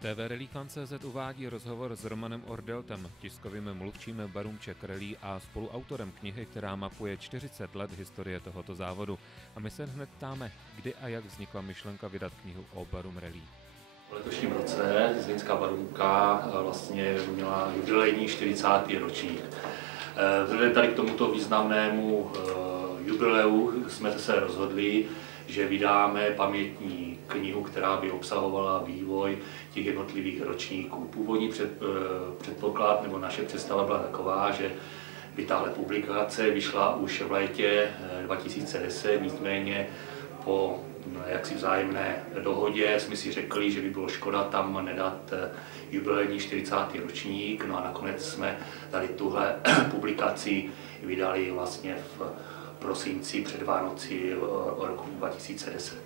TV Rally.cz uvádí rozhovor s Romanem Ordeltem, tiskovým mluvčím Barůmček Rally a spoluautorem knihy, která mapuje 40 let historie tohoto závodu. A my se hned ptáme, kdy a jak vznikla myšlenka vydat knihu o Barum Rally. V letošním roce Zlínská Barůmka vlastně měla jubilejní 40. ročník. Vzhledem tady k tomuto významnému jubileu jsme se rozhodli, že vydáme pamětní knihu, která by obsahovala vývoj těch jednotlivých ročníků. Původní předpoklad nebo naše představa byla taková, že by tahle publikace vyšla už v létě 2010, nicméně po jaksi vzájemné dohodě jsme si řekli, že by bylo škoda tam nedat jubilejní 40. ročník, no a nakonec jsme tady tuhle publikaci vydali vlastně v prosinci před Vánoci roku 2010.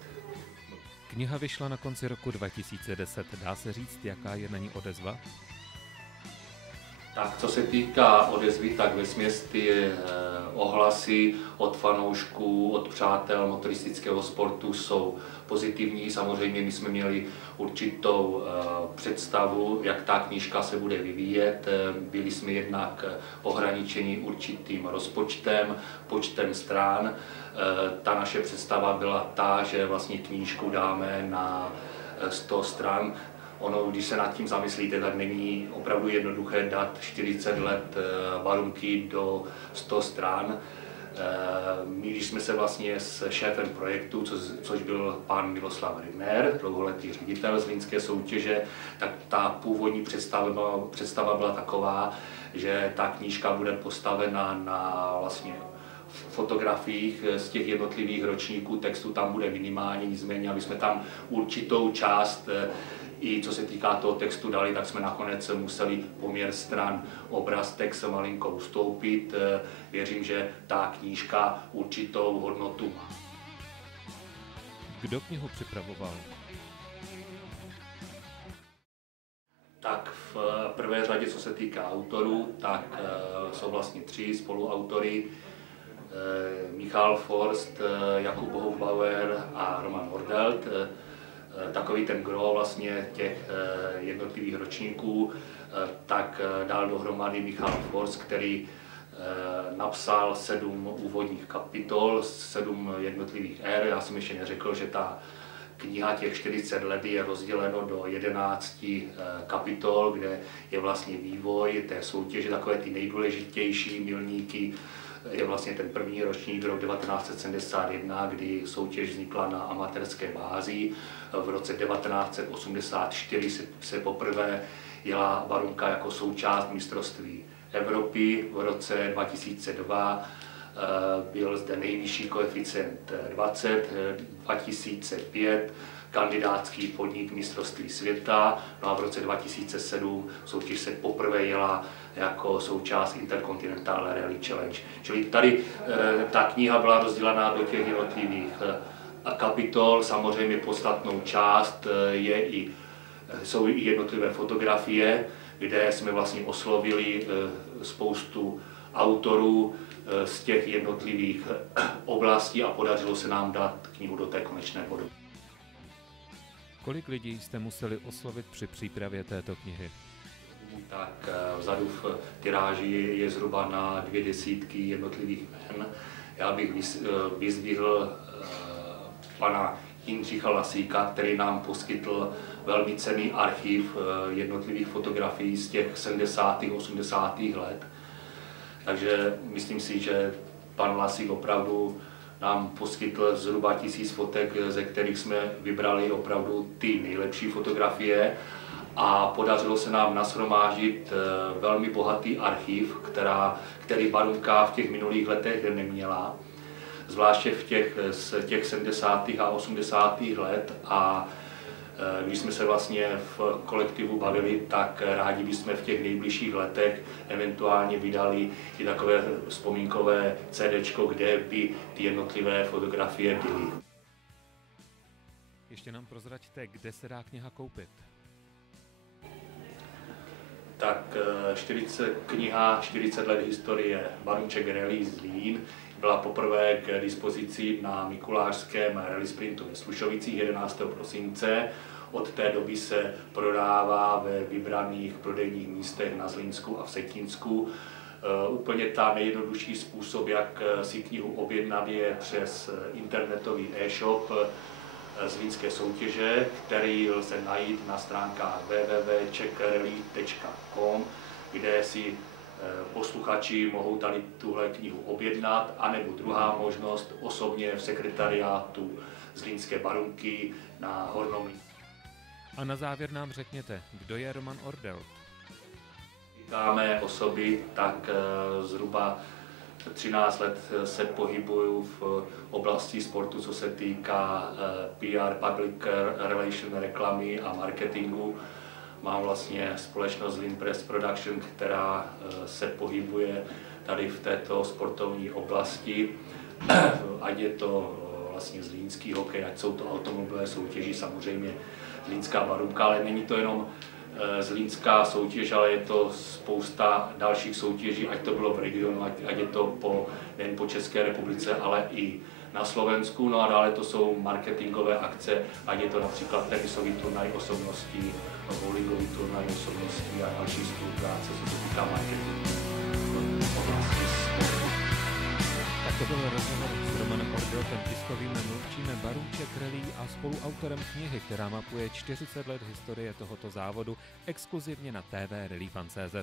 Kniha vyšla na konci roku 2010. Dá se říct, jaká je na ní odezva? Tak, co se týká odezvy, tak vesměs ty ohlasy od fanoušků, od přátel motoristického sportu jsou pozitivní. Samozřejmě my jsme měli určitou představu, jak ta knížka se bude vyvíjet. Byli jsme jednak ohraničeni určitým rozpočtem, počtem stran. Ta naše představa byla ta, že vlastně knížku dáme na 100 stran. Ono, když se nad tím zamyslíte, tak není opravdu jednoduché dát 40 let Barůmky do 100 stran. My, když jsme se vlastně s šéfem projektu, což byl pan Miloslav Rybner, dlouholetý ředitel Zlínské soutěže, tak ta původní představa byla taková, že ta knížka bude postavena na vlastně fotografiích z těch jednotlivých ročníků, textu tam bude minimálně, nicméně, aby jsme tam určitou část i co se týká toho textu dali, tak jsme nakonec museli poměr stran obraz, text malinko ustoupit. Věřím, že ta knížka určitou hodnotu má. Kdo knihu připravoval? Tak v prvé řadě, co se týká autorů, tak jsou vlastně 3 spoluautory. Michal Forst, Jakub Hofbauer a Roman Ordelt. Takový ten gros vlastně těch jednotlivých ročníků, tak dal dohromady Michal Forst, který napsal 7 úvodních kapitol, 7 jednotlivých ér. Já jsem ještě neřekl, že ta kniha těch 40 let je rozděleno do 11 kapitol, kde je vlastně vývoj té soutěže, takové ty nejdůležitější milníky. Je vlastně ten první ročník rok 1971, kdy soutěž vznikla na amatérské bázi. V roce 1984 se poprvé jela Barůmka jako součást mistrovství Evropy. V roce 2002 byl zde nejvyšší koeficient 20, 2005 kandidátský podnik mistrovství světa, no a v roce 2007 soutěž se poprvé jela jako součást Intercontinental Rally Challenge. Čili tady ta kniha byla rozdělená do těch jednotlivých kapitol, samozřejmě podstatnou část jsou i jednotlivé fotografie, kde jsme vlastně oslovili spoustu autorů z těch jednotlivých oblastí a podařilo se nám dát knihu do té konečné podoby. Kolik lidí jste museli oslovit při přípravě této knihy? Tak vzadu v tiráži je zhruba na 20 jednotlivých jmen. Já bych vyzdvihl pana Jindřicha Lasíka, který nám poskytl velmi cenný archiv jednotlivých fotografií z těch 70. 80. let. Takže myslím si, že pan Lasík opravdu nám poskytl zhruba 1000 fotek, ze kterých jsme vybrali opravdu ty nejlepší fotografie a podařilo se nám nashromáždit velmi bohatý archiv, který Barůmka v těch minulých letech neměla, zvláště z těch 70. a 80. let. A když jsme se vlastně v kolektivu bavili, tak rádi bychom v těch nejbližších letech eventuálně vydali i takové vzpomínkové CDčko, kde by ty jednotlivé fotografie byly. Ještě nám prozraďte, kde se dá kniha koupit. Tak kniha 40 let historie Barůmček Rally Zlín byla poprvé k dispozici na mikulášském rally sprintu ve Slušovicích 11. prosince. Od té doby se prodává ve vybraných prodejních místech na Zlínsku a v Vsetínsku. Úplně ta nejjednodušší způsob, jak si knihu objednat, je přes internetový e-shop Zlínské soutěže, který lze najít na stránkách www.czeckrally.com, kde si posluchači mohou tady tuhle knihu objednat, anebo druhá možnost osobně v sekretariátu Zlínské Barunky na Hornom Lístku. A na závěr nám řekněte, kdo je Roman Ordelc? Vítáme osoby, tak zhruba 13 let se pohybuju v oblasti sportu, co se týká PR, public relation, reklamy a marketingu. Mám vlastně společnost Zlín Press Production, která se pohybuje tady v této sportovní oblasti. Ať je to vlastně zlínský hokej, ať jsou to automobilové soutěži, samozřejmě Zlínská Barunka, ale není to jenom zlínská soutěž, ale je to spousta dalších soutěží, ať to bylo v regionu, ať je to nejen po České republice, ale i na Slovensku. No a dále to jsou marketingové akce, ať je to například tenisový turnaj osobností, bowlingový turnaj osobností a další spolupráce, co se týká marketingu v oblasti sportu. Tak to byl rozhovor s Romanem Ordelcem, tiskovým mluvčím Barůček Rally a spoluautorem knihy, která mapuje 40 let historie tohoto závodu, exkluzivně na tvRallyFan.cz.